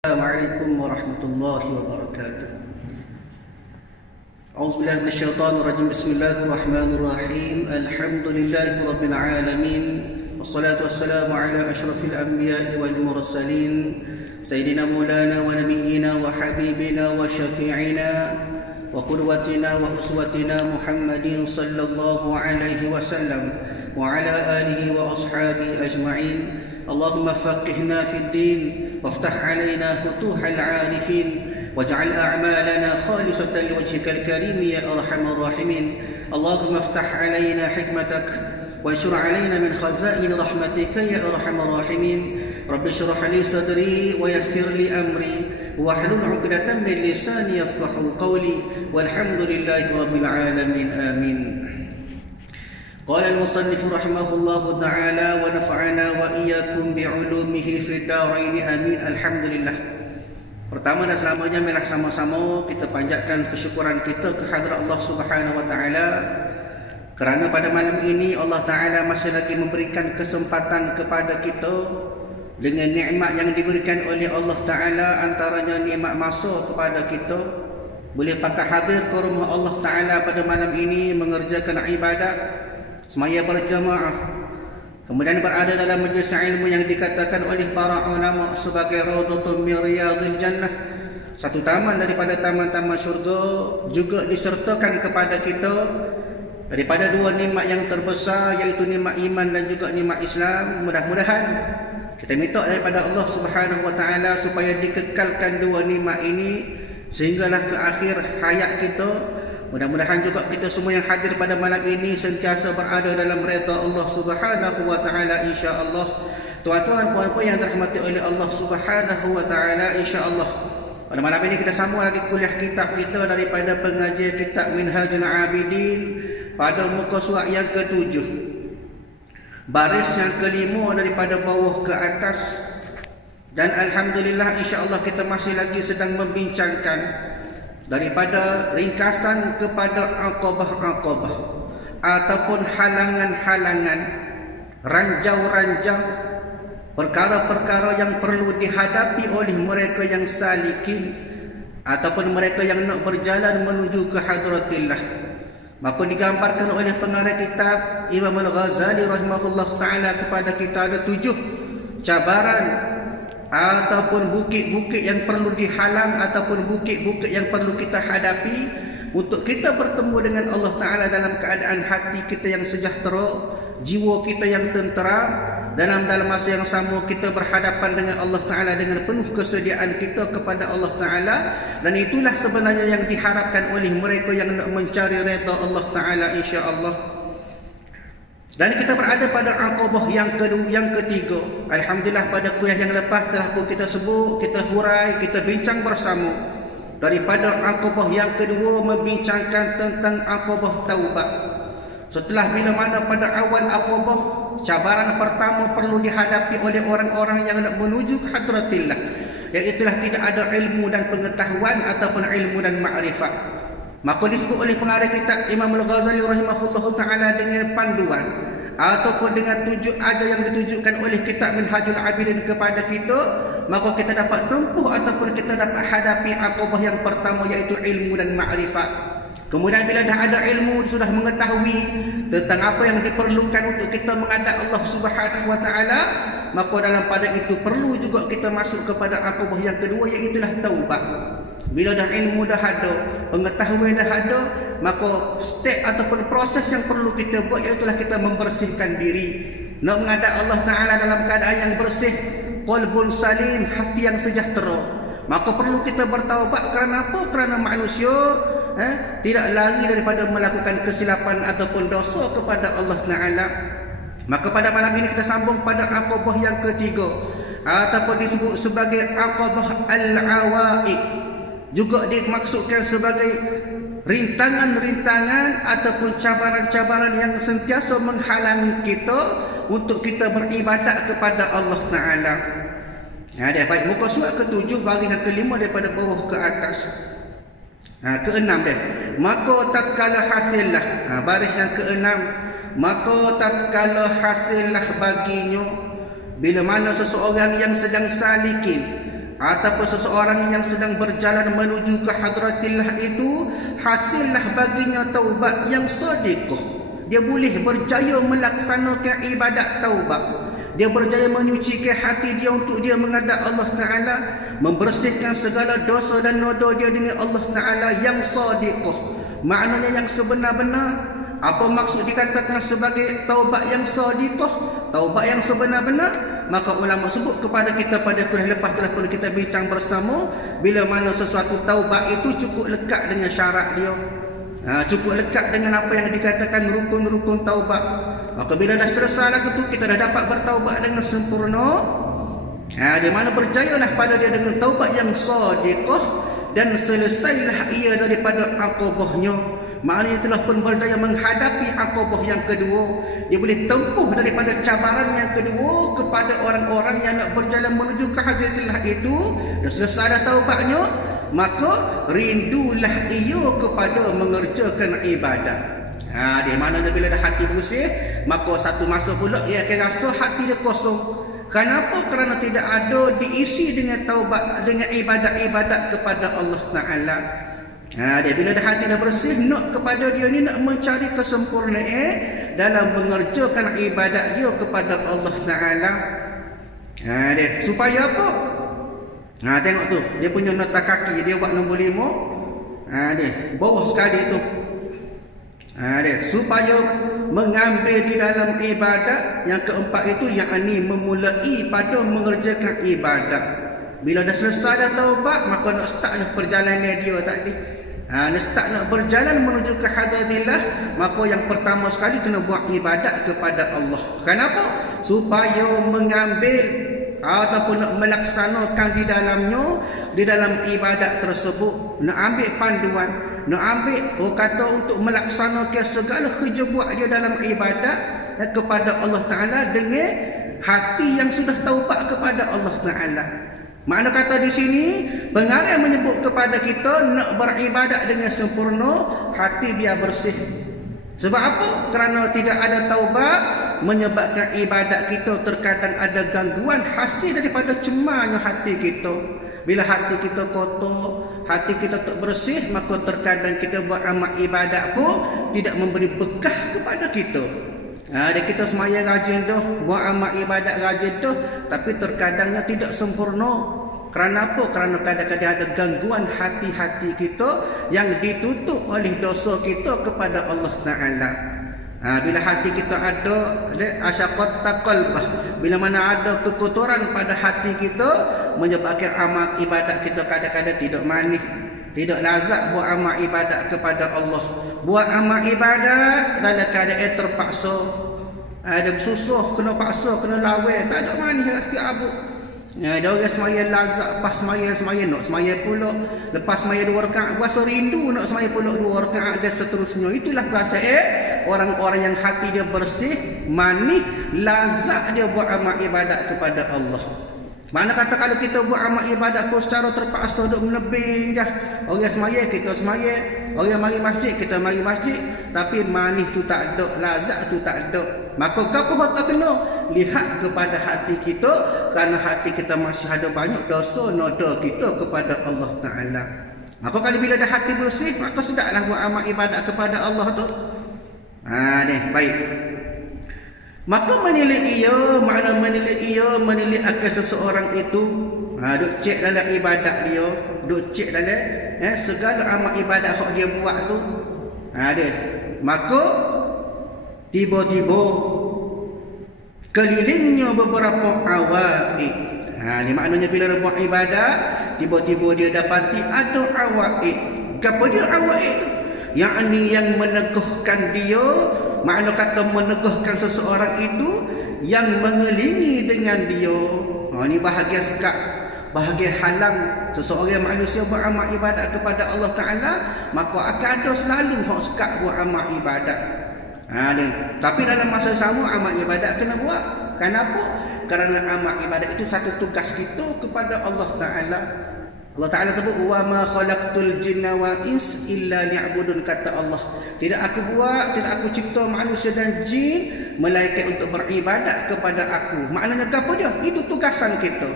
Assalamualaikum warahmatullahi wabarakatuh. A'udzubillahi minasyaitonir rajim. Bismillahirrahmanirrahim. Alhamdulillahi rabbil alamin. Wassalatu wassalamu ala asyrafil anbiya'i wal mursalin sayyidina maulana wa nabiyyina wa habibina wa syafi'ina wa qudwatina wa uswatina Muhammadin sallallahu alaihi wasallam wa ala alihi wa ashabihi ajma'in. Allahumma faqihna fid din وافتح علينا فتوح العارفين واجعل أعمالنا خالصة لوجهك الكريم يا أرحم الراحمين. اللهم افتح علينا حكمتك وانشر علينا من خزائن رحمتك يا أرحم الراحمين. رب اشرح لي صدري ويسر لي أمري واحلل عقدة من لساني يفقهوا قولي والحمد لله رب العالمين آمين. قال المصنف رحمه الله تعالى ونفعنا وإياكم بعلومه في الدارين آمين. Alhamdulillah. Pertama dan selamanya marilah sama-sama kita panjatkan kesyukuran kita kehadrat Allah Subhanahu wa taala kerana pada malam ini Allah taala masih lagi memberikan kesempatan kepada kita dengan nikmat yang diberikan oleh Allah taala, antaranya nikmat masa kepada kita boleh pakai hadir ke rumah Allah taala pada malam ini mengerjakan ibadat semaya berjamaah, kemudian berada dalam majlis ilmu yang dikatakan oleh para ulama sebagai raudhatun min riyadil jannah, satu taman daripada taman-taman syurga, juga disertakan kepada kita daripada dua nikmat yang terbesar, iaitu nikmat iman dan juga nikmat Islam. Mudah-mudahan kita minta daripada Allah Subhanahu wa taala supaya dikekalkan dua nikmat ini sehinggalah ke akhir hayat kita. Mudah-mudahan juga kita semua yang hadir pada malam ini sentiasa berada dalam redha Allah Subhanahu wa taala insya-Allah. Tuan-tuan, puan-puan yang dirahmati oleh Allah Subhanahu wa taala insya-Allah. Pada malam ini kita sambung lagi kuliah kitab kita daripada pengajian kitab Minhajul Abidin pada muka surat yang ke-7. Baris yang ke-5 daripada bawah ke atas. Dan alhamdulillah insya-Allah kita masih lagi sedang membincangkan daripada ringkasan kepada aqabah-aqabah ataupun halangan-halangan, ranjau-ranjau, perkara-perkara yang perlu dihadapi oleh mereka yang salikin ataupun mereka yang nak berjalan menuju ke hadratillah. Maka digambarkan oleh pengarang kitab Imam Al-Ghazali rahimahullah ta'ala kepada kita ada 7 cabaran ataupun bukit-bukit yang perlu dihalang ataupun bukit-bukit yang perlu kita hadapi untuk kita bertemu dengan Allah Ta'ala dalam keadaan hati kita yang sejahtera, jiwa kita yang tentera, dalam masa yang sama kita berhadapan dengan Allah Ta'ala dengan penuh kesediaan kita kepada Allah Ta'ala. Dan itulah sebenarnya yang diharapkan oleh mereka yang nak mencari redha Allah Ta'ala insya-Allah. Dan kita berada pada aqabah yang ketiga. Alhamdulillah pada kuliah yang lepas telah pun kita sebut, kita hurai, kita bincang bersama daripada aqabah yang kedua, membincangkan tentang aqabah taubat. Setelah bila mana pada awal aqabah, cabaran pertama perlu dihadapi oleh orang-orang yang nak menuju ke hadratillah, iaitulah tidak ada ilmu dan pengetahuan ataupun ilmu dan makrifat. Maka disebut oleh pengarang kitab Imam Al-Ghazali rahimahullah ta'ala dengan panduan ataupun dengan tunjuk ajar yang ditujukan oleh kitab Minhajul Abidin kepada kita, maka kita dapat tempuh ataupun kita dapat hadapi aqabah yang pertama, iaitu ilmu dan makrifat. Kemudian bila dah ada ilmu, sudah mengetahui tentang apa yang diperlukan untuk kita menghadap Allah Subhanahu wa taala, maka dalam pada itu perlu juga kita masuk kepada aqabah yang kedua, iaitu taubat. Bila dah ilmu dah ada, pengetahuan dah ada, maka step ataupun proses yang perlu kita buat iaitulah kita membersihkan diri, nak menghadap Allah Ta'ala dalam keadaan yang bersih, qalbun salim, hati yang sejahtera. Maka perlu kita bertaubat. Kerana apa? Kerana manusia tidak lari daripada melakukan kesilapan ataupun dosa kepada Allah Ta'ala. Maka pada malam ini kita sambung pada aqabah yang ketiga ataupun disebut sebagai aqabah al-awaiq, juga dimaksudkan sebagai rintangan-rintangan ataupun cabaran-cabaran yang sentiasa menghalangi kita untuk kita beribadat kepada Allah Ta'ala. Baik, muka surat ke-7 baris yang ke-5 daripada bawah ke atas. Ke-6 dia. Maka tatkala hasillah, baris yang ke-6, maka tatkala hasillah baginya bila mana seseorang yang sedang salikin ataupun seseorang yang sedang berjalan menuju ke hadratillah itu, hasillah baginya taubat yang sadiqah. Dia boleh berjaya melaksanakan ibadat taubat. Dia berjaya menyucikan hati dia untuk dia menghadap Allah Ta'ala, membersihkan segala dosa dan noda dia dengan Allah Ta'ala yang sadiqah. Maknanya yang sebenar-benar. Apa maksud dikatakan sebagai taubat yang sadiqah, taubat yang sebenar-benar? Maka ulama sebut kepada kita pada kuliah lepas telah pun kita bincang bersama, bila mana sesuatu taubat itu cukup lekat dengan syarat dia, cukup lekat dengan apa yang dikatakan rukun-rukun taubat. Maka bila dah selesai lagu tu, kita dah dapat bertaubat dengan sempurna. Di mana berjayalah pada dia dengan taubat yang sadiqah, dan selesailah ia daripada aqabahnya. Maknanya telah pun berjaya menghadapi aqabah yang kedua. Dia boleh tempuh daripada cabaran yang kedua kepada orang-orang yang nak berjalan menuju ke hadratillah itu. Dah selesai dah taubatnya, maka rindulah ia kepada mengerjakan ibadat. Di mana bila dah hati bersih, maka satu masa pula ia akan rasa hati dia kosong. Kenapa? Kerana tidak ada diisi dengan taubat, dengan ibadat-ibadat kepada Allah Ta'ala. Dia bila dah hati dah bersih, nak kepada dia ni, nak mencari kesempurnaan dalam mengerjakan ibadat dia kepada Allah Ta'ala. Dia supaya apa? Tengok tu, dia punya nota kaki, dia buat nombor 5. Dia bawah sekali tu. Dia supaya mengambil di dalam ibadat yang keempat itu, yakni memulai pada mengerjakan ibadat. Bila dah selesai dah taubat, maka nak start dah perjalanan dia tadi. Nak start nak berjalan menuju ke hadratillah, maka yang pertama sekali kena buat ibadat kepada Allah. Kenapa? Supaya mengambil ataupun nak melaksanakan di dalamnya, di dalam ibadat tersebut, nak ambil panduan, nak ambil kata untuk melaksanakan segala kerja buat dia dalam ibadat kepada Allah Ta'ala dengan hati yang sudah taubat kepada Allah Ta'ala. Makna kata di sini, pengarang menyebut kepada kita nak beribadat dengan sempurna, hati biar bersih. Sebab apa? Kerana tidak ada taubat, menyebabkan ibadat kita terkadang ada gangguan hasil daripada cemarnya hati kita. Bila hati kita kotor, hati kita tak bersih, maka terkadang kita buat amal ibadat pun tidak memberi bekah kepada kita. Dan kita semaya rajin dah, buat amal ibadat rajin dah, tapi terkadangnya tidak sempurna. Kerana apa? Kerana kadang-kadang ada gangguan hati-hati kita yang ditutup oleh dosa kita kepada Allah Ta'ala. Bila hati kita ada asyaqat qalbah, bila mana ada kekotoran pada hati kita, menyebabkan amal ibadat kita kadang-kadang tidak manis, tidak lazat buat amal ibadat kepada Allah. Buat amal ibadat dalam keadaan terpaksa, ada susah, kena paksa, kena lawan, tak ada manis nak sikit abuk. Dia orang semaya lazat, pas semaya nak semaya pula, lepas semaya 2 rakaat rasa rindu nak semaya pula 2 rakaat dan seterusnya. Itulah perasaan orang-orang yang hati dia bersih, manis, lazat dia buat amal ibadat kepada Allah. Mana kata kalau kita buat amal ibadat pun secara terpaksa duk menebing je. Orang semaya kita semaya, orang mari masjid kita mari masjid, tapi manis tu tak ada, lazat tu tak ada. Maka apa tak kena? Lihat kepada hati kita, kerana hati kita masih ada banyak dosa noda kita kepada Allah Ta'ala. Maka kalau bila dah hati bersih, maka sedaklah buat amal ibadat kepada Allah tu. Ni baik. Maka menilai ia, makna menilai ia, menilai akan seseorang itu, duk cek dalam ibadat dia, duk cek dalam segala amal ibadat yang dia buat tu. Dia. Maka tiba-tiba kelilingnya beberapa awaid. Ni maknanya bila dia buat ibadat, tiba-tiba dia dapati ada awaid. Apa dia awaid tu? Yakni yang meneguhkan dia, makna kata meneguhkan seseorang itu, yang mengelilingi dengan dia. Ini bahagian sekat, bahagian halang seseorang manusia beramal ibadat kepada Allah Ta'ala, maka akan ada selalu hak sekat buat amal ibadat. Tapi dalam masa sama amal ibadat kena buat. Kenapa? Kerana amal ibadat itu satu tugas kita kepada Allah Ta'ala. Allah Ta'ala sebut, wa ma khalaqtul jinna wal ins illa liya'budun, kata Allah, tidak aku buat, tidak aku cipta manusia dan jin melainkan untuk beribadat kepada aku. Maknanya apa dia? Itu tugasan kita.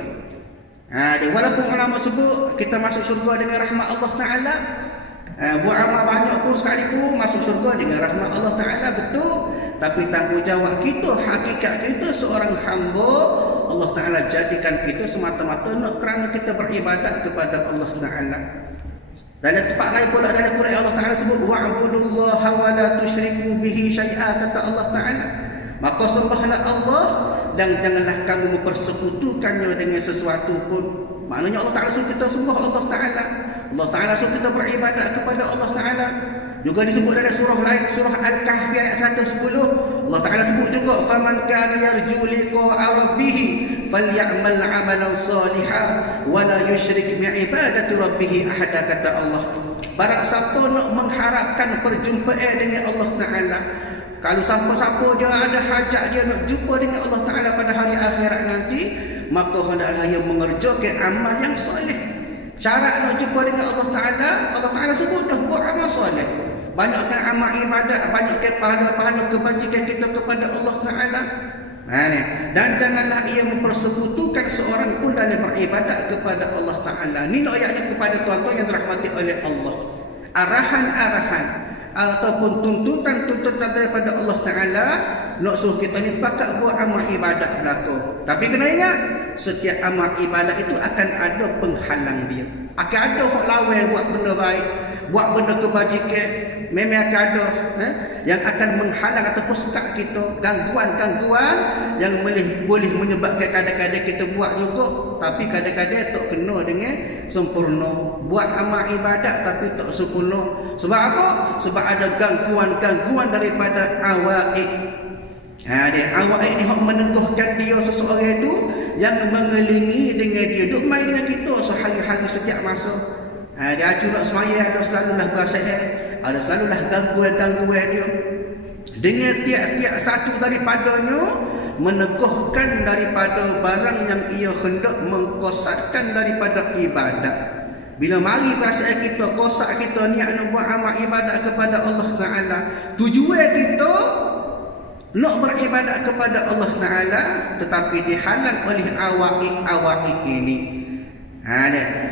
Walaupun ulama sebut kita masuk syurga dengan rahmat Allah Ta'ala, buat amal banyak pun sekalipun masuk syurga dengan rahmat Allah Ta'ala, betul. Tapi tanggungjawab kita, hakikat kita seorang hamba, Allah Ta'ala jadikan kita semata-mata nak kerana kita beribadat kepada Allah Ta'ala. Dalam tempat lain pula dalam Quran Allah Ta'ala sebut wa'budullaha wa la tusyriku bihi syai'a, kata Allah Ta'ala. Maka sembahlah Allah dan janganlah kamu mempersekutukannya dengan sesuatu pun. Maknanya Allah Ta'ala suruh kita sembah Allah Ta'ala. Allah Ta'ala suruh kita beribadat kepada Allah Ta'ala. Juga disebut dalam surah lain, surah Al-Kahfi ayat 110. Allah Ta'ala sebut juga faman kana yarju liqa'a rabbih falyamal 'amalan salihan wa la yusyrik bi'ibadati rabbih ahada, kata Allah. Barang siapa nak mengharapkan perjumpaan dengan Allah Ta'ala, kalau siapa-siapa dia ada hajat dia nak jumpa dengan Allah Ta'ala pada hari akhirat nanti, maka hendaklah ia mengerjakan amal yang soleh. Syarat nak jumpa dengan Allah Ta'ala sebut dah buat amal soleh. Banyakkan amal ibadat, banyakkan pahala-pahala kebajikan kita kepada Allah Ta'ala. Dan janganlah ia mempersekutukan seorang pun dalam beribadat kepada Allah Ta'ala. Ini ayatnya kepada tuan-tuan yang dirahmati oleh Allah. Arahan-arahan ataupun tuntutan-tuntutan daripada Allah Ta'ala nak suruh kita ni pakat buat amal ibadat belaka. Tapi kena ingat, setiap amal ibadat itu akan ada penghalang dia. Akan ada orang lawan buat benda baik, buat benda kebajikan, memang akan ada yang akan menghalang ataupun sekat kita, gangguan-gangguan yang boleh menyebabkan kadang-kadang kita buat juga, tapi kadang-kadang tak kena dengan sempurna. Buat amal ibadat tapi tak sempurna. Sebab apa? Sebab ada gangguan-gangguan daripada awaid. Awak ini hak meneguhkan dia seseorang itu yang mengelingi dengan dia, duk main dengan kita sehari-hari setiap masa. Dia acu nak semaya, ada selalulah berasihat, ada selalulah gangguan-gangguan dia. Dengan tiap-tiap satu daripadanya meneguhkan daripada barang yang ia hendak mengkosatkan daripada ibadat. Bila mari perasaan kita, kosak kita niat nak buat amal ibadat kepada Allah Ta'ala, tujuan kita nak beribadat kepada Allah Ta'ala, tetapi dihalang oleh awak ini.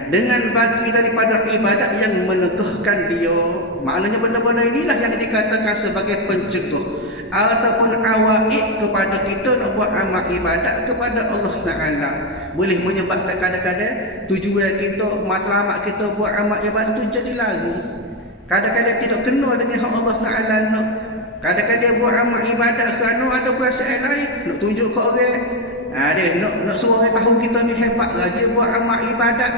Dengan bagi daripada ibadat yang meneguhkan dia. Maknanya benda-benda inilah yang dikatakan sebagai pencegah ataupun awaid kepada kita nak buat amal ibadat kepada Allah Ta'ala. Boleh menyebabkan kadang-kadang tujuan kita, matlamat kita buat amal ibadat itu jadi lari. Kadang-kadang tidak kena dengan Allah Ta'ala nak. Kadang-kadang buat amal ibadat kerana ada perasaan lain, nak tunjuk ke orang. Nak suruh orang tahu kita ni hebat, rajin buat amal ibadat.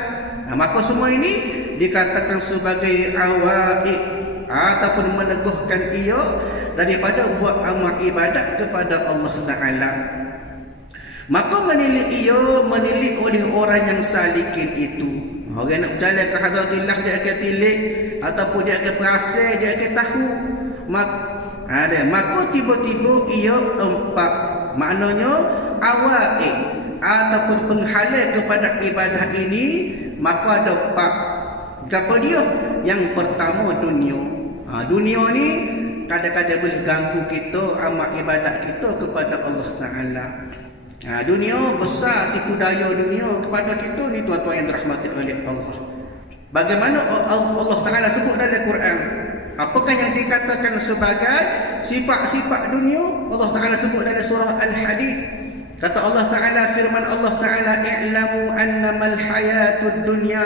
Maka semua ini dikatakan sebagai awaid ataupun meneguhkan ia daripada buat amal ibadat kepada Allah Ta'ala. Maka menilik oleh orang yang salikin itu. Orang nak berjalan ke hadratillah, dia akan tilik ataupun dia akan perasan, dia akan tahu. Maka tiba-tiba ia empat. Maknanya awaid ataupun penghalang kepada ibadah ini, maka ada empat. Apa dia? Yang pertama dunia. Dunia ni kadang-kadang boleh ganggu kita amal ibadat kita kepada Allah Ta'ala. Dunia besar, tipu daya dunia kepada kita ni tuan-tuan yang dirahmati oleh Allah. Bagaimana Allah Ta'ala sebut dalam Quran? Apakah yang dikatakan sebagai sifat-sifat dunia? Allah Ta'ala sebut dalam surah Al-Hadid. Kata Allah Ta'ala, firman Allah Ta'ala, i'lamu annamal hayatud dunya,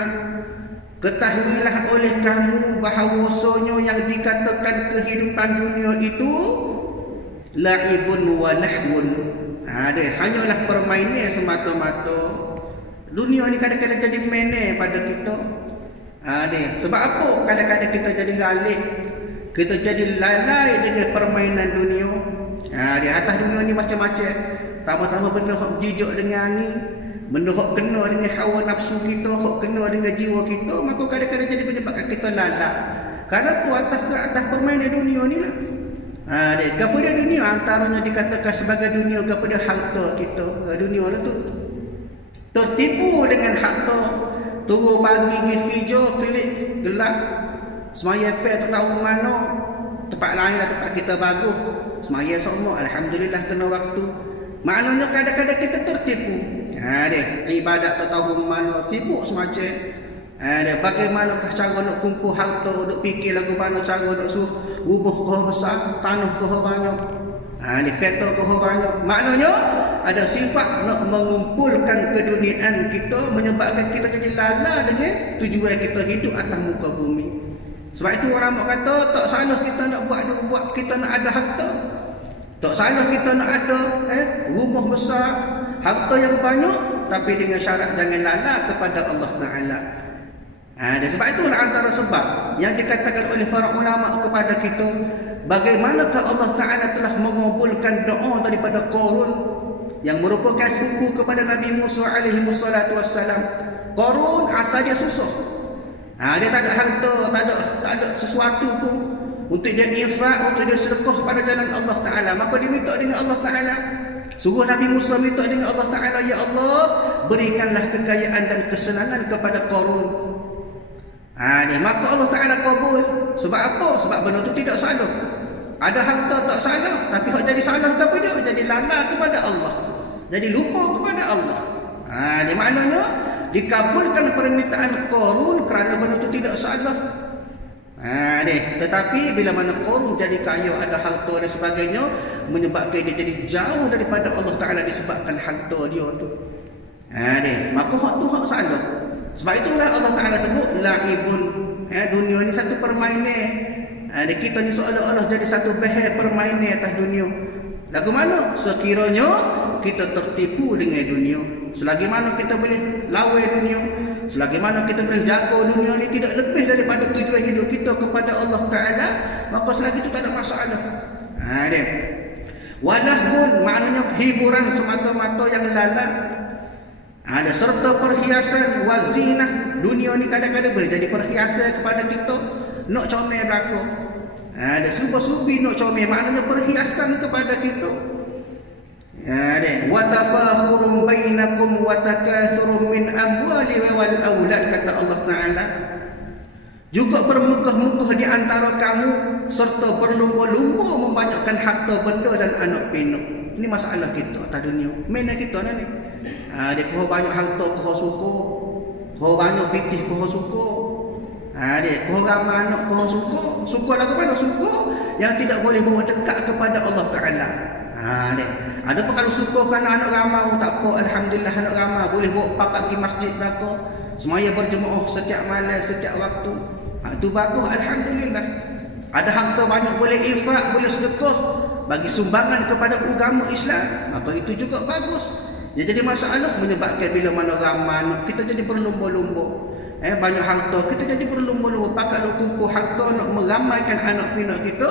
ketahuilah oleh kamu bahawasanya yang dikatakan kehidupan dunia itu la'ibun wa lahwun. Hanyalah permainan semata-mata. Dunia ni kadang-kadang jadi mainan pada kita. Sebab apa? Kadang-kadang kita jadi galik, kita jadi lalai dengan permainan dunia. Di atas dunia ni macam-macam. Tama-tama benda hak jijak dengan angin, benda hak kena dengan hawa nafsu kita, hak kena dengan jiwa kita, maka kadang-kadang jadi menyebabkan kita lalai. Kerana tu atas permainan dunia ni lah. Kepada dunia antaranya dikatakan sebagai dunia kepada harta kita. Dunia tu tertipu dengan harta. Turun pagi pergi hijau, klik, gelap. Semaya pek tak tahu mana. Tempat lain lah tempat kita bagus. Semaya semua, alhamdulillah kena waktu. Maknanya kadang-kadang kita tertipu. Dia ibadat tak tahu mana, sibuk semacam. Dia bagaimanakah cara nak kumpul harta, nak fikir lagu mana cara nak suruh rumah kau besar, tanah kau banyak. Dia kata kau banyak. Maknanya ada sifat nak mengumpulkan keduniaan kita, menyebabkan kita jadi lala dengan tujuan kita hidup atas muka bumi. Sebab itu orang kata tak salah kita nak buat kita nak ada harta. Tak salah kita nak ada rumah besar, harta yang banyak, tapi dengan syarat jangan lala kepada Allah Ta'ala. Dan sebab itulah antara sebab yang dikatakan oleh para ulama kepada kita, bagaimanakah Allah Ta'ala telah mengabulkan doa daripada Qarun yang merupakan sepupu kepada Nabi Musa alaihi wassalatu wassalam. Qarun asal dia susah. Dia tak ada harta, tak ada sesuatu pun untuk dia infak, untuk dia sedekah pada jalan Allah Ta'ala. Maka dia minta dengan Allah Ta'ala. Suruh Nabi Musa minta dengan Allah Ta'ala, ya Allah, berikanlah kekayaan dan kesenangan kepada Qarun. Maka Allah Ta'ala kabul. Sebab apa? Sebab benda itu tidak salah. Ada harta tak salah, tapi hak jadi salah kepada dia, jadi lala kepada Allah, jadi lupa kepada Allah. Maknanya dikabulkan permintaan Qarun kerana benda itu tidak salah. Tetapi bila mana Qarun jadi kaya, ada harta dan sebagainya, menyebabkan dia jadi jauh daripada Allah Ta'ala disebabkan harta dia tu. Maka hak tu hak salah. Sebab itulah Allah Ta'ala sebut la'ibun. Dunia ni satu permainan. Kita ni seolah-olah jadi satu behel permainan atas dunia. Lagu mana? Sekiranya kita tertipu dengan dunia, selagi mana kita boleh lawan dunia, selagi mana kita boleh jaga dunia ni tidak lebih daripada tujuan hidup kita kepada Allah Ta'ala, maka selagi itu tak ada masalah. Walahun maknanya hiburan semata-mata yang lalat. Ada serta perhiasan, wazinah. Dunia ni kadang-kadang boleh jadi perhiasan kepada kita. Nak comel belaka. Ada subi-subi nak comel, maknanya perhiasan kepada kita. Wa tafakhurun bainakum wa takathurun min amwali wal aulad, kata Allah Ta'ala. Juga bermegah-megah di antara kamu serta berlumba-lumba membanyakkan harta benda dan anak pinak. Ini masalah kita atas dunia. Mana kita ni? Dia kau banyak harta kau suka, kau banyak pitih kau suka. Dia kau ramai anak kau suka lagu mana? Suka yang tidak boleh bawa dekat kepada Allah Ta'ala. Ada pun kalau suka kerana anak ramai, tak apa, alhamdulillah anak ramai boleh bawa pakat di masjid belaka, semaya berjemaah setiap malam, setiap waktu. Itu bagus, alhamdulillah. Ada harta banyak boleh infak, boleh sedekah, bagi sumbangan kepada agama Islam, maka itu juga bagus. Jadi masalah menyebabkan bila mana ramai kita jadi berlumba-lumba. Banyak harta kita jadi berlumba-lumba, pakat nak kumpul harta nak meramaikan anak pinak kita.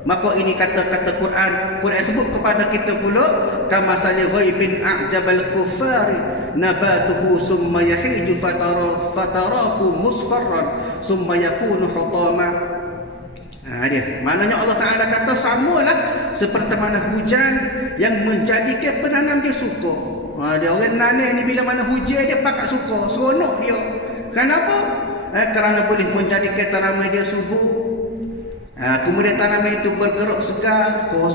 Maka ini kata-kata Quran sebut kepada kita pula, kama sali ghaibin a'jabal kufari nabatuhu summa yahiju fatarahu musfarran summa yakunu hutama. Maknanya Allah Ta'ala kata samalah seperti mana hujan yang menjadikan penanam dia suka. Dia orang nanam ni bila mana hujan dia pakat suka, seronok dia. Kenapa? Kerana boleh menjadikan tanaman dia subur. Kemudian tanaman itu bergerak segar, koh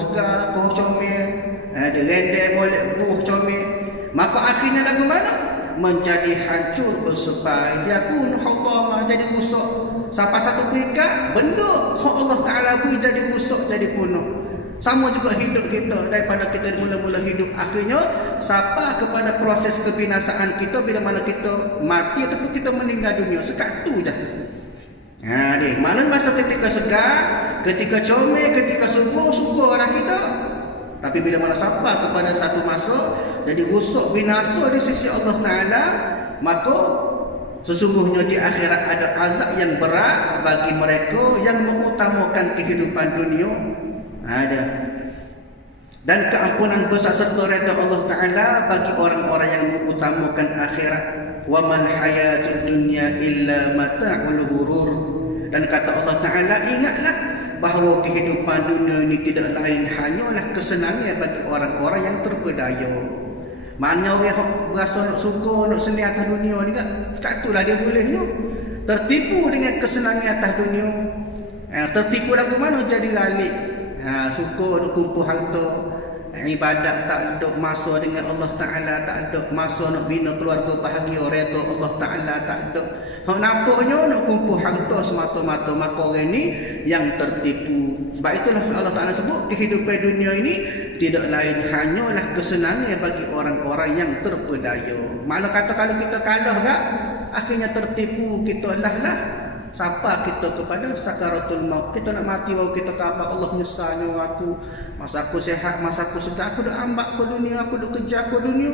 comel, dia rendek boleh buah comel. Maka akhirnya lagu mana? Menjadi hancur bersepai, dia pun hutama, jadi rusak. Sampai satu perikat benda Allah Ta'ala beri jadi rusak, jadi punah. Sama juga hidup kita, daripada kita mula-mula hidup, akhirnya sampai kepada proses kebinasaan kita bila mana kita mati ataupun kita meninggal dunia. Sekat tu je. Mana masa ketika segar, ketika comel, ketika subuh lah kita. Tapi bila mana sampai kepada satu masa jadi rusak, binasa di sisi Allah Ta'ala, maka sesungguhnya di akhirat ada azab yang berat bagi mereka yang mengutamakan kehidupan dunia. Dan keampunan besar serta redha Allah Ta'ala bagi orang-orang yang mengutamakan akhirat. Wa mal hayatud dunya illa mata'ul ghurur. Dan kata Allah Ta'ala, ingatlah bahawa kehidupan dunia ini tidak lain hanyalah kesenangan bagi orang-orang yang terpedaya. Maknanya orang yang berasa nak suka, nak senang atas dunia ni kan, itulah dia boleh ni tertipu dengan kesenangan atas dunia. Tertipu lagu mana jadi galik. Suka nak kumpul harta, ibadat tak ada masa dengan Allah Ta'ala, tak ada masa nak bina keluarga bahagia redha Allah Ta'ala, tak ada. Hak nampaknya nak kumpul harta semata-mata, maka orang ni yang tertipu. Sebab itulah Allah Ta'ala sebut kehidupan dunia ini tidak lain hanyalah kesenangan bagi orang-orang yang terpedaya. Makna kata kalau kita kalah gak, akhirnya tertipu, kita lah sampai kita kepada sakaratul maut. Kita nak mati baru kita kata Allah menyesal aku, masa aku sihat, masa aku sedar, aku dah ambak ke dunia, aku dah kejar ke dunia,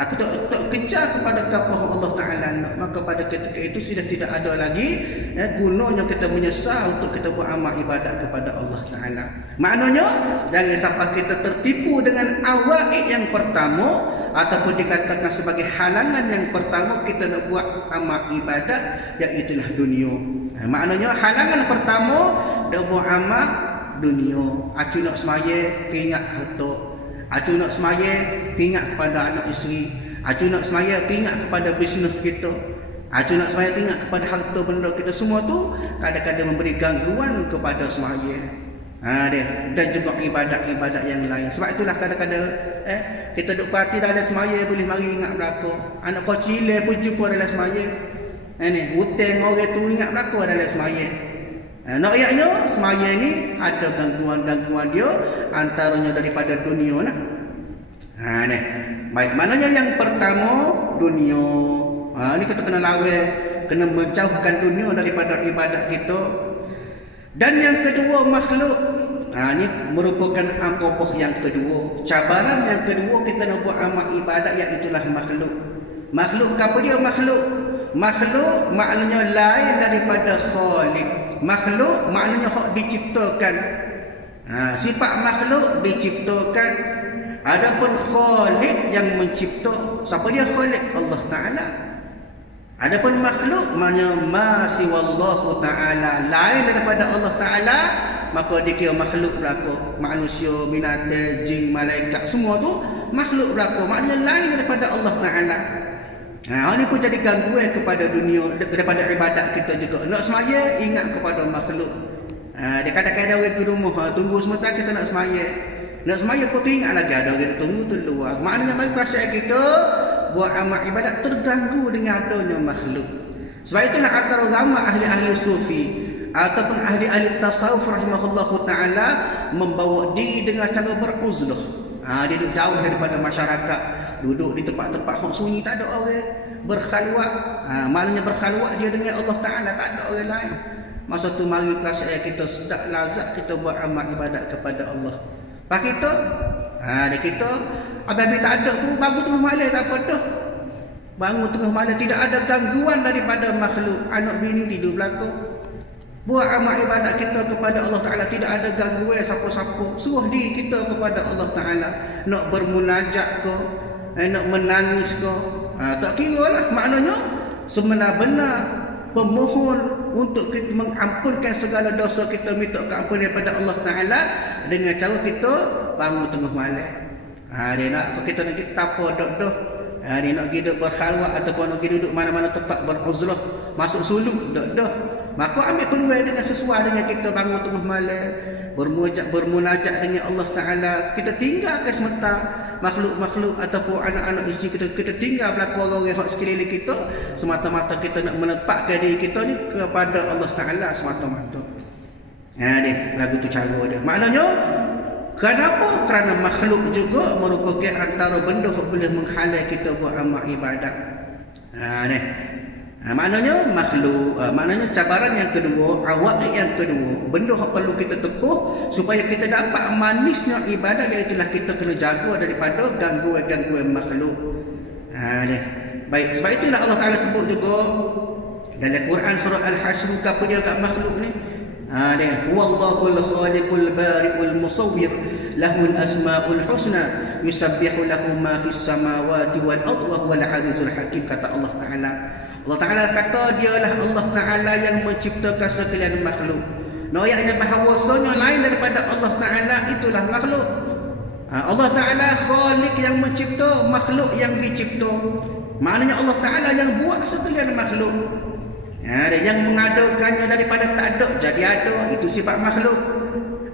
aku tak kejar kepada apa Allah Ta'ala. Maka pada ketika itu sudah tidak ada lagi gunanya kita menyesal untuk kita buat amal ibadat kepada Allah Ta'ala. Maknanya jangan sampai kita tertipu dengan awa'id yang pertama, ataupun dikatakan sebagai halangan yang pertama kita nak buat amal ibadat, iaitulah dunia. Maknanya halangan pertama dah buat amal dunia. Aku nak semaya, ingat harta. Aku nak semaya, ingat kepada anak isteri. Aku nak semaya, ingat kepada bisnes kita. Aku nak semaya, ingat kepada harta benda kita. Semua tu kadang-kadang memberi gangguan kepada semaya. Dan juga ibadat-ibadat yang lain. Sebab itulah kadang-kadang kita duk parti dalam semaya boleh mari ingat belaka. Anak kecil pun jumpa dalam semaya. Ni hutang orang tu ingat belaka dalam semaya. Nak ayatnya semaya ni ada gangguan-gangguan dia, antaranya daripada dunia lah. Ni. Baik, maknanya yang pertama dunia. Ni kita kena lawan, kena menjauhkan dunia daripada ibadat kita. Dan yang kedua makhluk. Ini merupakan angkopah yang kedua. Cabaran yang kedua kita nak buat amal ibadat, iaitulah makhluk. Makhluk apa dia makhluk? Makhluk maknanya lain daripada khalik. Makhluk maknanya hak diciptakan. Sifat makhluk diciptakan. Adapun khalik yang mencipta, siapa dia khalik? Allah Ta'ala. Adapun makhluk maknanya ma siwallahu Ta'ala, lain daripada Allah Ta'ala, maka dikira makhluk belaka. Manusia, binatang, jin, malaikat, semua tu makhluk belaka, maknanya lain daripada Allah Ta'ala. Ini pun jadi gangguan kepada dunia, daripada ibadat kita juga. Nak semaya, ingat kepada makhluk. Dia kadang-kadang orang ke rumah, tunggu sebentar kita nak semaya. Nak semaya pun ingat lagi ada orang tunggu tu luar. Maknanya mari perasaan kita buat amal ibadat terganggu dengan adanya makhluk. Sebab itulah antara ramai ahli-ahli sufi ataupun ahli-ahli tasawuf rahimahullahu ta'ala membawa diri dengan cara beruzlah. Dia duduk jauh daripada masyarakat, duduk di tempat-tempat hak sunyi, tak ada orang, berkhalwat. Maknanya berkhalwat dia dengan Allah Ta'ala, tak ada orang lain. Masa tu mari perasaan kita sedap lazat kita buat amal ibadat kepada Allah. Pak kita, kita apabila tak ada pun bangun tengah malam tak apa dah. Bangun tengah malam tidak ada gangguan daripada makhluk. Anak bini tidur belakang. Buat amal ibadat kita kepada Allah Ta'ala, tidak ada gangguan siapa-siapa. Suruh diri kita kepada Allah Ta'ala. Nak bermunajat ke, nak menangis ke, tak kira lah. Maknanya sebenar-benar pemohon untuk kita mengampunkan segala dosa kita, minta keampunan daripada Allah Ta'ala dengan cara kita bangun tengah malam. Dia nak kita nak kita apa dak-dak. Dia nak pergi duduk berkhalwat ataupun nak pergi duduk mana-mana tempat beruzlah, masuk suluk dak-dak. Maka ambil peluang dengan sesuai dengan kita bangun tengah malam, bermunajat dengan Allah Ta'ala. Kita tinggalkan sementara makhluk-makhluk ataupun anak-anak isteri kita, kita tinggal belakang orang-orang yang sekeliling kita, semata-mata kita nak menempatkan diri kita ni kepada Allah Ta'ala semata-mata. Dia lagu tu cara dia. Maknanya kenapa? Kerana makhluk juga merupakan antara benda yang boleh menghalang kita buat amal ibadat. Maknanya makhluk, maknanya cabaran yang kedua, awaqid yang kedua, benda yang perlu kita tepuh supaya kita dapat manisnya ibadat, iaitulah kita kena jaga daripada gangguan-gangguan makhluk. Baik, sebab itulah Allah Ta'ala sebut juga dalam Quran surah Al-Hashr, apa dia kat makhluk ni? Huwallahul khaliqul bari'ul musawwir lahul asma'ul husna yusabbihu lahu ma fis samawati wal ardi wa huwal azizul hakim, kata Allah Ta'ala. Allah Ta'ala kata dialah Allah Ta'ala yang menciptakan sekalian makhluk. Ayatnya bahawasanya lain daripada Allah Ta'ala itulah makhluk. Allah Ta'ala khalik yang mencipta, makhluk yang dicipta. Maknanya Allah Ta'ala yang buat sekalian makhluk. Ada yang mengadakannya daripada tak ada jadi ada, itu sifat makhluk.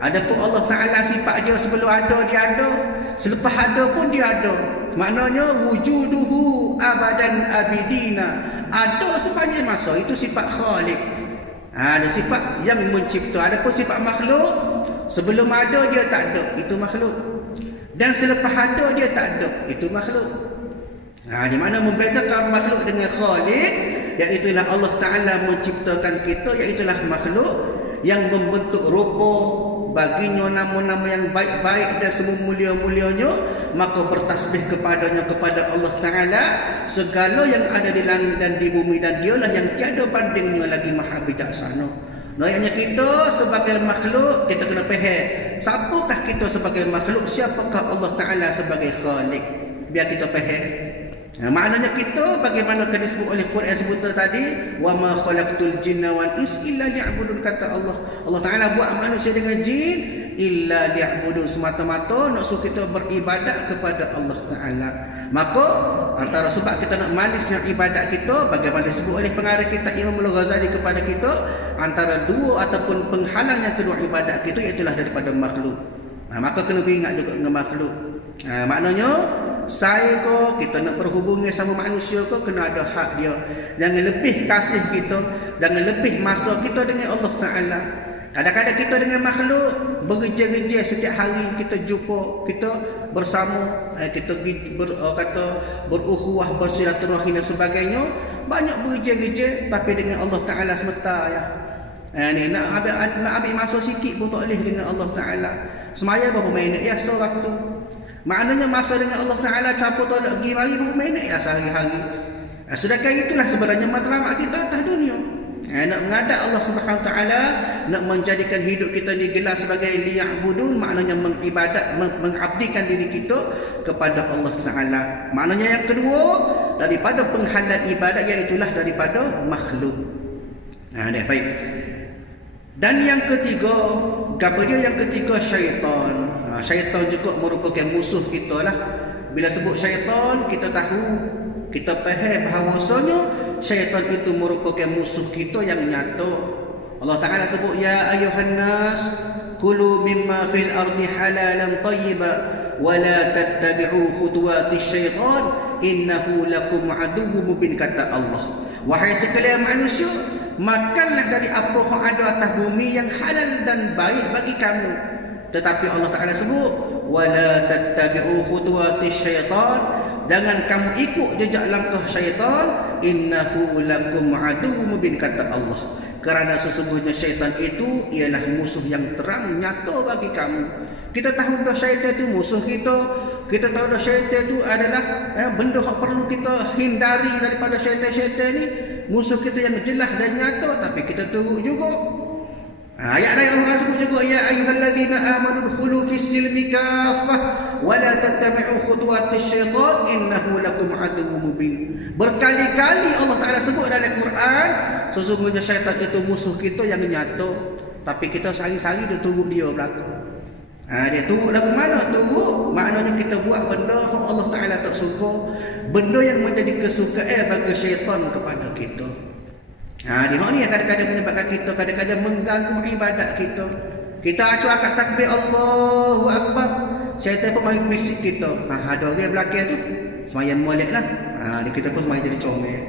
Adapun Allah Ta'ala sifat dia sebelum ada dia ada, selepas ada pun dia ada. Maknanya wujuduhu abadan abidina, ada sepanjang masa. Itu sifat Khaliq. Ada sifat yang mencipta. Adapun sifat makhluk, sebelum ada dia tak ada, itu makhluk. Dan selepas ada dia tak ada, itu makhluk. Di mana membezakan makhluk dengan Khaliq, iaitulah Allah Ta'ala menciptakan kita, iaitulah makhluk yang membentuk rupa, baginya nama-nama yang baik-baik dan semua mulia-mulianya, maka bertasbih kepadanya, kepada Allah Ta'ala, segala yang ada di langit dan di bumi, dan dialah yang tiada bandingnya lagi maha bijaksana. Naiknya kita sebagai makhluk, kita kena faham siapakah kita sebagai makhluk, siapakah Allah Ta'ala sebagai Khaliq. Biar kita faham. Maknanya kita bagaimana disebut oleh Quran sebutan tadi, wa ma khalaqtul jinna wal ins illa liya'budun, kata Allah. Allah Taala buat manusia dengan jin illa liya'budun, semata-mata nak suruh kita beribadat kepada Allah Taala. Maka antara sebab kita nak manisnya ibadat kita, bagaimana disebut oleh pengarang kita Imam Al-Ghazali kepada kita, antara dua ataupun penghalang yang kedua ibadat kita iaitulah daripada makhluk. Maka kena ingat juga dengan makhluk. Maknanya saya ko, kita nak berhubungan sama manusia ko, kena ada hak dia. Jangan lebih kasih kita, jangan lebih masa kita dengan Allah Ta'ala. Kadang-kadang kita dengan makhluk bergeja-geja setiap hari, kita jumpa, kita bersama, kita berukhuwah, bersilaturahim dan sebagainya, banyak bergeja-geja, tapi dengan Allah Ta'ala semata ya. Ni nak ambil masa sikit pun tak boleh dengan Allah Ta'ala. Semaya berapa minit ya sewaktu. Maknanya masa dengan Allah Ta'ala campur tolak pergi mari berapa minit ya sehari-hari. Sedangkan itulah sebenarnya matlamat kita atas dunia. Nak menghadap Allah Subhanahu Wa Ta'ala, nak menjadikan hidup kita ni gelar sebagai liya'budun, maknanya mengibadat, mengabdikan diri kita kepada Allah Ta'ala. Maknanya yang kedua daripada penghalang ibadat, iaitulah daripada makhluk. Baik. Dan yang ketiga, apa dia yang ketiga? Syaitan. Syaitan juga merupakan musuh kita lah. Bila sebut syaitan, kita tahu, kita faham bahawasanya syaitan itu merupakan musuh kita yang nyata. Allah Ta'ala sebut, ya ayuhan nas kulu mimma fil ardi halalan tayyiba wa la tattabi'u khutuwatis syaitan innahu lakum aduwwum mubin, kata Allah. Wahai sekalian manusia, makanlah dari apa yang ada atas bumi yang halal dan baik bagi kamu. Tetapi Allah Ta'ala sebut, wala tattabi'u khutuwatis syaitan, jangan kamu ikut jejak langkah syaitan, innahu lakum aduwwum mubin, kata Allah. Kerana sesungguhnya syaitan itu ialah musuh yang terang nyata bagi kamu. Kita tahu dah syaitan itu musuh kita. Kita tahu dah syaitan itu adalah benda yang perlu kita hindari daripada syaitan-syaitan ni. Musuh kita yang jelas dan nyata, tapi kita teruk juga. Ayat lain Allah sebut juga, ya ayyuhallazina amanu dkhulu fis-silmi kaffah wa la tattabi'u khutuwatis syaitan innahu lakum aduwwum mubin. Berkali-kali Allah Ta'ala sebut dalam Quran, sesungguhnya syaitan itu musuh kita yang nyata, tapi kita sehari-hari dia turut dia belakang. Dia turut lagu mana? Turut maknanya kita buat benda yang Allah Ta'ala tak suka, benda yang menjadi kesukaan bagi syaitan kepada kita. Dia ni yang kadang-kadang menyebabkan kita kadang-kadang mengganggu ibadat kita. Kita acak takbir Allahu Akbar, syaitan pun mari bisik kita. Ada orang belakang tu sembahyang molek lah. Kita pun sembahyang jadi comel.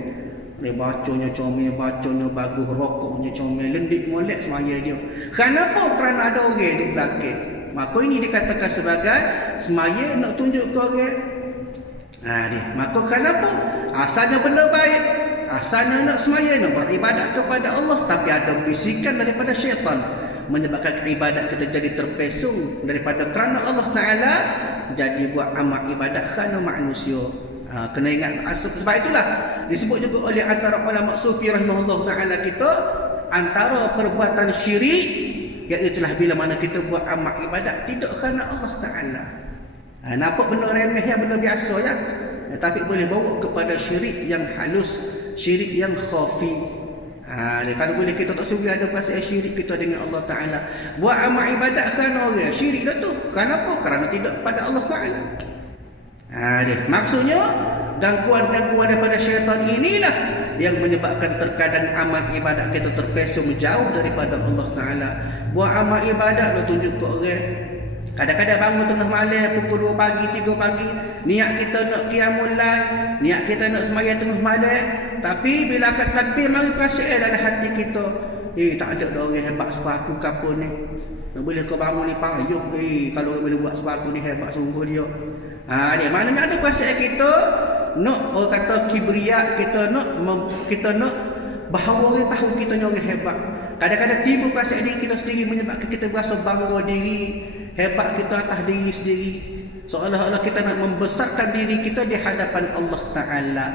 Dia bacanya comel, bacanya bagus, rokoknya comel, lendik molek sembahyang dia. Kenapa? Kerana ada orang di belakang. Maka ini dikatakan sebagai sembahyang nak tunjuk ke orang. Maka kenapa? Asalnya benda baik, asalnya nak sembahyang, nak beribadat kepada Allah, tapi ada bisikan daripada syaitan menyebabkan ibadat kita jadi terpesong daripada kerana Allah Ta'ala, jadi buat amal ibadat kerana manusia. Kena ingat. Sebab itulah disebut juga oleh antara ulama sufi rahimahullah Ta'ala kita, antara perbuatan syirik iaitulah bila mana kita buat amal ibadat tidak kerana Allah Ta'ala. Nampak benda remeh ya, benda biasa ya, tapi boleh bawa kepada syirik yang halus, syirik yang khafi. Kalau boleh kita tak suri ada pasal syirik kita dengan Allah Ta'ala. Buat amal ibadat kerana orang, syirik dah tu. Kenapa? Kerana tidak pada Allah Ta'ala. Maksudnya gangguan-gangguan daripada syaitan inilah yang menyebabkan terkadang amal ibadat kita terpesong jauh daripada Allah Ta'ala. Buat amal ibadat nak tunjuk ke orang. Kadang-kadang bangun tengah malam pukul 2 pagi, 3 pagi, niat kita nak qiyamul lail, niat kita nak sembahyang tengah malam, tapi bila akad takbir mari perasaan dalam hati kita, tak ada orang hebat sepaku kapur ni. Boleh kau bangun ni payuh, kalau boleh buat sepaku ni hebat sungguh dia. Dia maknanya ada perasaan kita nak, orang kata kibriya, kita nak bahawa orang tahu kita ni orang hebat. Kadang-kadang timbul perasaan diri kita sendiri menyebabkan kita berasa bangga diri, hebat kita atas diri sendiri, seolah-olah kita nak membesarkan diri kita di hadapan Allah Ta'ala.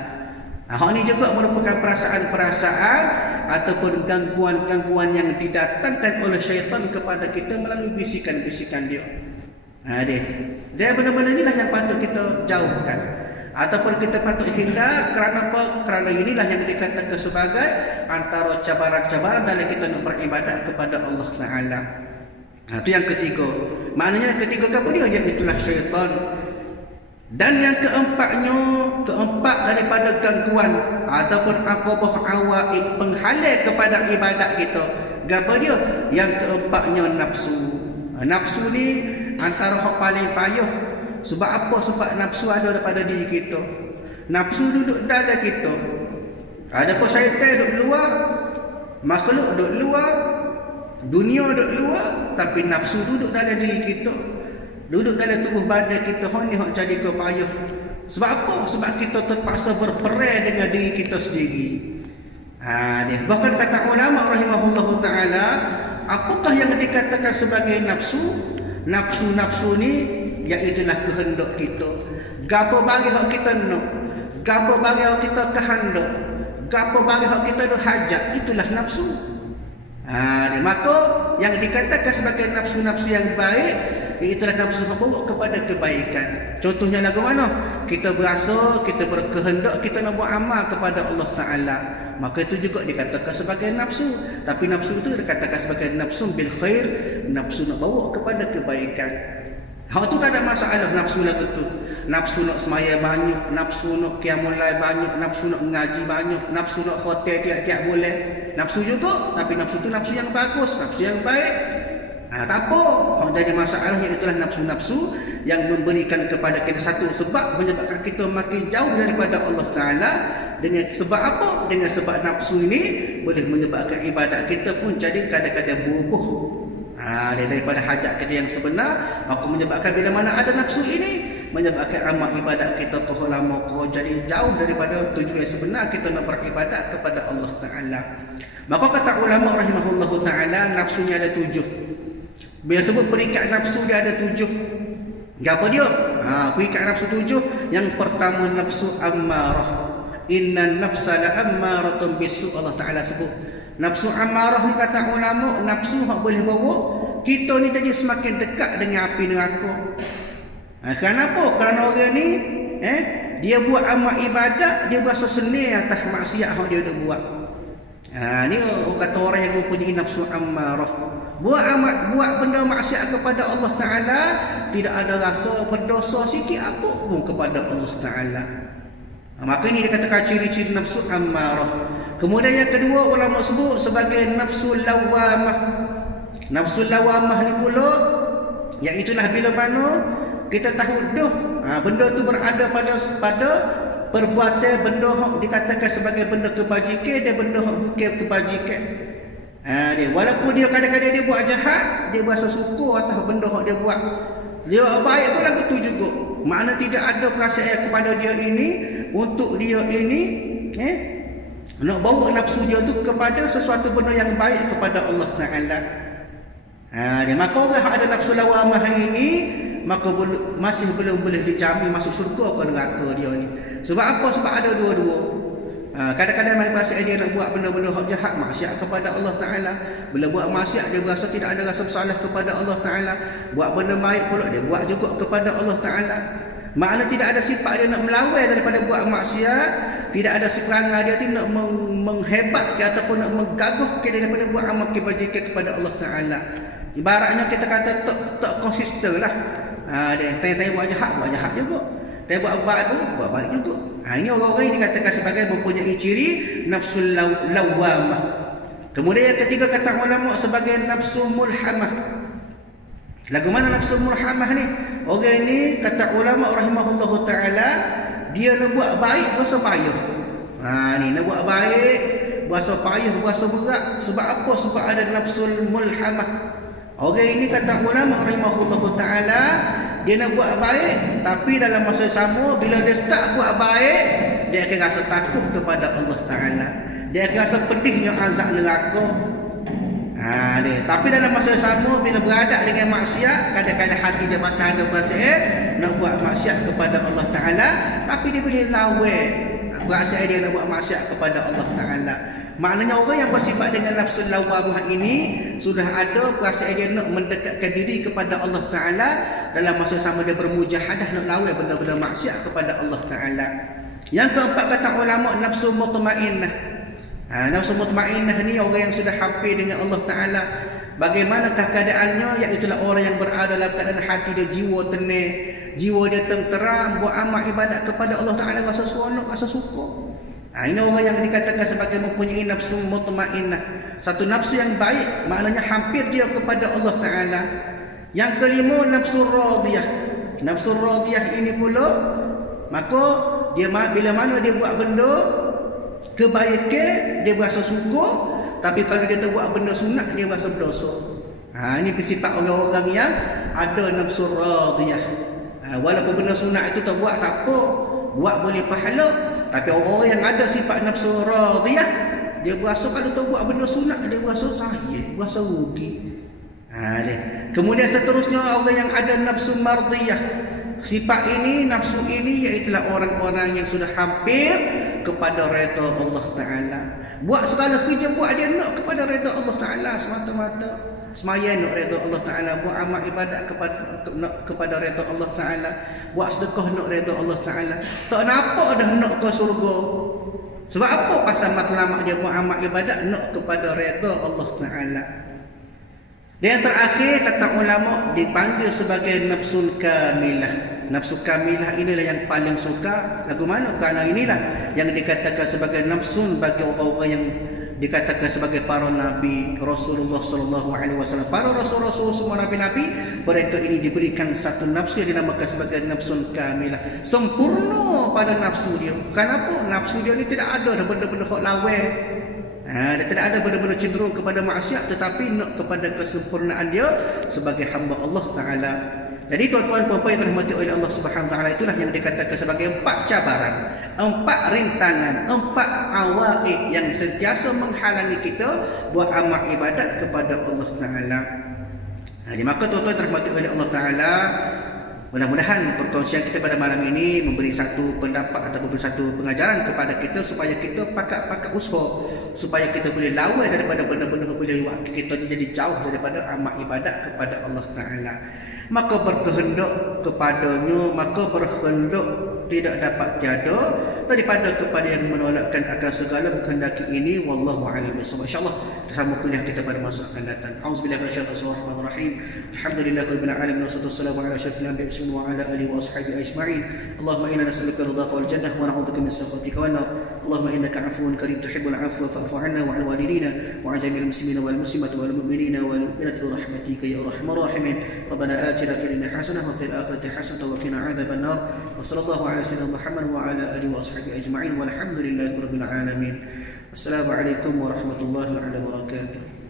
Hal ini juga merupakan perasaan-perasaan ataupun gangguan-gangguan yang didatangkan oleh syaitan kepada kita melalui bisikan-bisikan dia. Dia benar-benar inilah yang patut kita jauhkan ataupun kita patut hindar. Kerana apa? Kerana inilah yang dikatakan sebagai antara cabaran-cabaran dalam kita nak beribadat kepada Allah Ta'ala. Itu yang ketiga. Maknanya yang ketiga apa dia? Iaitulah syaitan. Dan yang keempat daripada gangguan ataupun aqabah awaid penghalang kepada ibadat kita. Apa dia? Yang keempatnya nafsu. Nafsu ni antara hak paling payah. Sebab apa? Sebab nafsu ada daripada diri kita. Nafsu duduk dalam kita. Adapun syaitan duduk luar, makhluk duduk luar, dunia duduk luar, tapi nafsu duduk dalam diri kita, duduk dalam tubuh badan kita. Hak ni hak jadi kepayah. Sebab apa? Sebab kita terpaksa berperang dengan diri kita sendiri. Bahkan kata ulama rahimahullahu ta'ala, apakah yang dikatakan sebagai nafsu? Nafsu ni iaitulah kehendak kita. Gapo bagi hak kita nak, gapo bagi hak kita kehendak, gapo bagi hak kita ada hajat, itulah nafsu. Maka yang dikatakan sebagai nafsu-nafsu yang baik, itulah nafsu yang membawa kepada kebaikan. Contohnya lagu mana? Kita berasa, kita berkehendak, kita nak buat amal kepada Allah Ta'ala, maka itu juga dikatakan sebagai nafsu. Tapi nafsu itu dikatakan sebagai nafsu bil khair, nafsu nak bawa kepada kebaikan. Hak tu tak ada masalah, nafsu lah betul. Nafsu nak semaya banyak, nafsu nak qiyamul lail banyak, nafsu nak mengaji banyak, nafsu nak khotel tiap-tiap bulan. Nafsu juga, tapi nafsu tu nafsu yang bagus, nafsu yang baik. Tak apa. Hak jadi masalah iaitulah nafsu-nafsu yang memberikan kepada kita satu sebab menyebabkan kita makin jauh daripada Allah Ta'ala. Dengan sebab apa? Dengan sebab nafsu ini boleh menyebabkan ibadat kita pun jadi kadang-kadang buruk. Daripada hajat kita yang sebenar, maka menyebabkan bila mana ada nafsu ini, menyebabkan amal ibadat kita lama jadi jauh daripada tujuan sebenar kita nak beribadat kepada Allah Ta'ala. Maka kata ulama rahimahullahu ta'ala, nafsunya ada 7. Bila sebut perikat nafsu dia ada 7. Apa dia? Perikat nafsu 7. Yang pertama nafsu ammarah. Innan nafsa la ammaratun bisu. Allah Ta'ala sebut nafsu ammarah ni, kata ulama, nafsu hak boleh bawa kita ni jadi semakin dekat dengan api neraka. Kenapa? Kerana orang ni dia buat amal ibadat, dia berasa senang atas maksiat yang dia dah buat. Ni kata orang yang mempunyai nafsu ammarah. Buat benda maksiat kepada Allah Ta'ala, tidak ada rasa berdosa sikit apa pun kepada Allah Ta'ala. Maka ini dikatakan ciri-ciri nafsu ammarah. Kemudian yang kedua ulama sebut sebagai nafsu lawamah. Nafsu lawamah ni pula, iaitulah bila mana kita tahu benda tu berada pada perbuatan benda yang dikatakan sebagai benda kebajikan dan benda yang bukan kebajikan. Dia walaupun dia kadang-kadang dia buat jahat, dia berasa syukur atas benda yang dia buat. Dia baik pun lagu tu juga. Makna tidak ada perasaan kepada dia ini untuk dia ini nak bawa nafsu dia tu kepada sesuatu benda yang baik kepada Allah Ta'ala. Maka orang yang ada nafsu lawamah ini, maka masih belum boleh dijamin masuk syurga ke neraka dia ni. Sebab apa? Sebab ada dua-dua. Kadang-kadang mai perasaan dia nak buat benda-benda hak jahat, maksiat kepada Allah Ta'ala. Bila buat maksiat dia berasa tidak ada rasa bersalah kepada Allah Ta'ala. Buat benda baik pula dia buat juga kepada Allah Ta'ala. Makna tidak ada sifat dia nak melawan daripada buat maksiat, tidak ada perangai dia tidak menghebatkan ataupun nak menggagahkan daripada buat amal kebajikan kepada Allah Ta'ala. Ibaratnya kita kata tak konsisten lah. Dia tanya-tanya buat jahat juga. Tapi buat baik juga. Ini orang-orang ini dikatakan sebagai mempunyai ciri nafsul lawamah. Kemudian yang ketiga kata ulama sebagai nafsu mulhamah. Lagu mana nafsu mulhamah ni? Orang ini kata ulama rahimahullahu taala, dia nak buat baik berasa payah. Ni nak buat baik berasa payah, berasa berat. Sebab apa? Sebab ada nafsul mulhamah. Orang ini kata ulama rahimahullahu taala, dia nak buat baik, tapi dalam masa sama bila dia start buat baik, dia akan rasa takut kepada Allah Taala. Dia akan rasa pedihnya azab neraka. Dia. Tapi dalam masa sama bila berada dengan maksiat, kadang-kadang hati dia masih ada rasa nak buat maksiat kepada Allah Taala, tapi dia boleh lawan rasa dia nak buat maksiat kepada Allah Taala. Maknanya orang yang bersifat dengan nafsu lawamah ini sudah ada perasaan dia nak mendekatkan diri kepada Allah Ta'ala, dalam masa sama dia bermujahadah nak lawan benda-benda maksiat kepada Allah Ta'ala. Yang keempat kata ulama, nafsu mutmainnah. Nafsu mutmainnah ni orang yang sudah hampir dengan Allah Ta'ala. Bagaimanakah keadaannya? Iaitulah orang yang berada dalam keadaan hati dia jiwa tenang, jiwa dia tenteram, buat amal ibadat kepada Allah Ta'ala, rasa seronok, rasa suka. Ini orang yang dikatakan sebagai mempunyai nafsu mutmainnah. Satu nafsu yang baik, maknanya hampir dia kepada Allah Ta'ala. Yang kelima, nafsu radiyah. Nafsu radiyah ini pula, maka dia bila mana dia buat benda kebaikan, dia berasa suka. Tapi kalau dia buat benda sunat, dia berasa berdosa. Ini sifat orang-orang yang ada nafsu radiyah. Walaupun benda sunat itu tak buat, tak apa, buat boleh pahala. Tapi orang-orang yang ada sifat nafsu radiyah, dia berasa kalau tak buat benda sunat, dia berasa sahih, berasa rugi. Kemudian seterusnya orang yang ada nafsu mardiyah. Sifat ini, nafsu ini iaitulah orang-orang yang sudah hampir kepada redha Allah Ta'ala. Buat segala kerja buat dia nak kepada redha Allah Ta'ala semata-mata. Semaya nak redha Allah Ta'ala, buat amal ibadat kepada redha Allah Ta'ala, buat sedekah nak redha Allah Ta'ala. Tak nampak dah nak ke surga. Sebab apa? Pasal matlamat dia buat amal ibadat nak kepada redha Allah Ta'ala. Dan yang terakhir kata ulama dipanggil sebagai nafsul kamilah. Nafsu kamilah inilah yang paling suka. Lagu mana? Kerana inilah yang dikatakan sebagai nafsun bagi orang-orang yang dikatakan sebagai para nabi, Rasulullah sallallahu alaihi wasallam. Para rasul-rasul semua nabi-nabi, mereka ini diberikan satu nafsu yang dinamakan sebagai nafsun kamilah. Sempurna pada nafsu dia. Kenapa? Nafsu dia ni tidak ada benda-benda hak lawan. Dia tidak ada benda-benda cenderung kepada maksiat, tetapi nak kepada kesempurnaan dia sebagai hamba Allah Ta'ala. Jadi tuan-tuan puan-puan yang dirahmati oleh Allah Subhanahu Wa Ta'ala, itulah yang dikatakan sebagai 4 cabaran, 4 rintangan, 4 awaiq yang sentiasa menghalangi kita buat amal ibadat kepada Allah Ta'ala. Jadi maka tuan-tuan dirahmati oleh Allah Ta'ala, mudah-mudahan perkongsian kita pada malam ini memberi satu pendapat atau memberi satu pengajaran kepada kita supaya kita pakat-pakat usaha supaya kita boleh lawan daripada benda-benda yang boleh buat kita jadi jauh daripada amal ibadat kepada Allah Ta'ala. Maka berkehendak kepadanya, maka berkehendak tidak dapat tiada daripada kepada yang menolakkan akan segala kehendaki ini. Wallahu a'lam bishawab. Insyaallah kita sambung kuliah kita pada masa akan datang. Auzubillahi minasyaitonir rajim. Alhamdulillahirabbil alamin wassalatu wassalamu ala asyrafil anbiya'i wa ala alihi wa ashabihi ajma'in. Allahumma inna nas'aluka ridhaka wal jannah wa na'udzubika min sakhatika wan nar. Allahumma innaka 'afuwun karim tuhibbul 'afwa fa'fu 'anna wa 'an walidina wa 'an jami'il muslimina wal muslimati wal mu'minina wal mu'minati bi rahmatika ya arhamar rahimin. Rabbana atina fid dunya hasanah wa fil akhirati hasanah wa qina 'adzaban nar. Wa sallallahu ala sayyidina Muhammad wa ala alihi wa ashabihi ajma'in walhamdulillahi rabbil alamin. Assalamualaikum warahmatullahi wabarakatuh.